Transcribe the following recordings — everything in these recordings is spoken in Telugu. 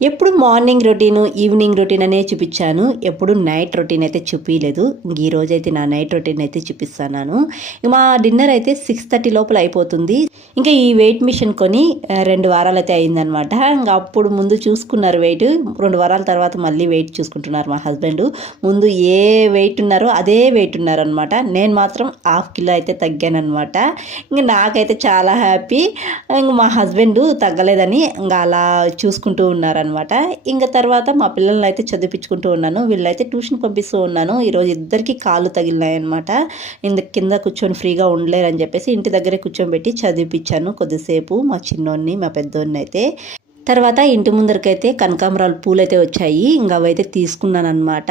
ఎప్పుడు మార్నింగ్ రొటీన్, ఈవినింగ్ రొటీన్ అనే చూపించాను. ఎప్పుడు నైట్ రొటీన్ అయితే చూపియలేదు. ఈ రోజైతే నా నైట్ రొటీన్ అయితే చూపిస్తున్నాను. మా డిన్నర్ అయితే 6:30 లోపల అయిపోతుంది. ఇంకా ఈ వెయిట్ మిషన్ కొని 2 వారాలు అయితే అయిందనమాట. ఇంకా అప్పుడు ముందు చూసుకున్నారు వెయిట్. 2 వారాల తర్వాత మళ్ళీ వెయిట్ చూసుకుంటున్నారు మా హస్బెండ్. ముందు ఏ వెయిట్ ఉన్నారో అదే వెయిట్ ఉన్నారనమాట. నేను మాత్రం 1/2 కిలో అయితే తగ్గానమాట. ఇంక నాకైతే చాలా హ్యాపీ. ఇంక మా హస్బెండ్ తగ్గలేదని ఇంకా అలా చూసుకుంటూ ఉన్నారనమాట. ఇంకా తర్వాత మా పిల్లల్ని అయితే చదివించుకుంటూ ఉన్నాను. వీళ్ళైతే ట్యూషన్ పంపిస్తూ ఉన్నాను. ఈరోజు ఇద్దరికి కాళ్ళు తగిలినాయన్నమాట. కింద కూర్చొని ఫ్రీగా ఉండలేరని చెప్పేసి ఇంటి దగ్గరే కూర్చోబెట్టి చదివిపించాను కొద్దిసేపు మా చిన్నోడిని, మా పెద్దోడిని అయితే. తర్వాత ఇంటి ముందరికైతే కనకాంబరాలు పూలు అయితే వచ్చాయి. ఇంకా అవైతే తీసుకున్నాను అనమాట.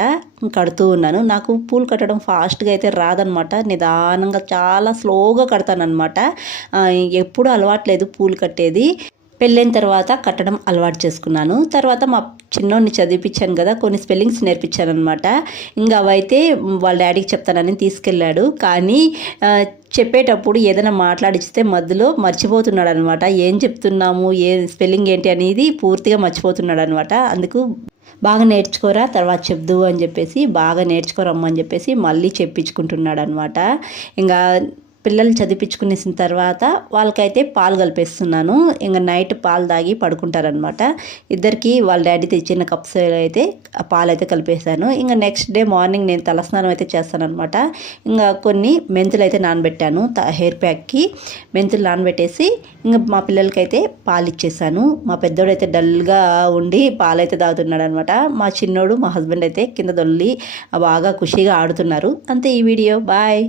కడుతూ ఉన్నాను. నాకు పూలు కట్టడం ఫాస్ట్గా అయితే రాదనమాట. నిదానంగా చాలా స్లోగా కడతానమాట. ఎప్పుడు అలవాట్లేదు పూలు కట్టేది. పెళ్ళైన తర్వాత కట్టడం అలవాటు చేసుకున్నాను. తర్వాత మా చిన్నోడిని చదివిపించాను కదా, కొన్ని స్పెల్లింగ్స్ నేర్పించాను అనమాట. ఇంకా అవైతే వాళ్ళ డాడీకి చెప్తానని తీసుకెళ్ళాడు. కానీ చెప్పేటప్పుడు ఏదైనా మాట్లాడిస్తే మధ్యలో మర్చిపోతున్నాడు అనమాట. ఏం చెప్తున్నాము, స్పెల్లింగ్ ఏంటి అనేది పూర్తిగా మర్చిపోతున్నాడు అనమాట. అందుకు బాగా నేర్చుకోరా తర్వాత చెప్దు అని చెప్పేసి, బాగా నేర్చుకోరమ్మని చెప్పేసి మళ్ళీ చెప్పించుకుంటున్నాడు అనమాట. ఇంకా పిల్లలు చదివించుకునేసిన తర్వాత వాళ్ళకైతే పాలు కలిపేస్తున్నాను. ఇంకా నైట్ పాలు తాగి పడుకుంటారనమాట. ఇద్దరికి వాళ్ళ డాడీ తెచ్చిన కప్స్ అయితే పాలు అయితే కలిపేశాను. ఇంకా నెక్స్ట్ డే మార్నింగ్ నేను తలస్నానం అయితే చేస్తానమాట. ఇంకా కొన్ని మెంతులు అయితే నానబెట్టాను. హెయిర్ ప్యాక్కి మెంతులు నానబెట్టేసి ఇంకా మా పిల్లలకైతే పాలు ఇచ్చేసాను. మా పెద్దోడు అయితే డల్గా ఉండి పాలు అయితే తాగుతున్నాడు అనమాట. మా చిన్నోడు, మా హస్బెండ్ అయితే కింద దొల్లి బాగా ఖుషిగా ఆడుతున్నారు. అంతే ఈ వీడియో. బాయ్.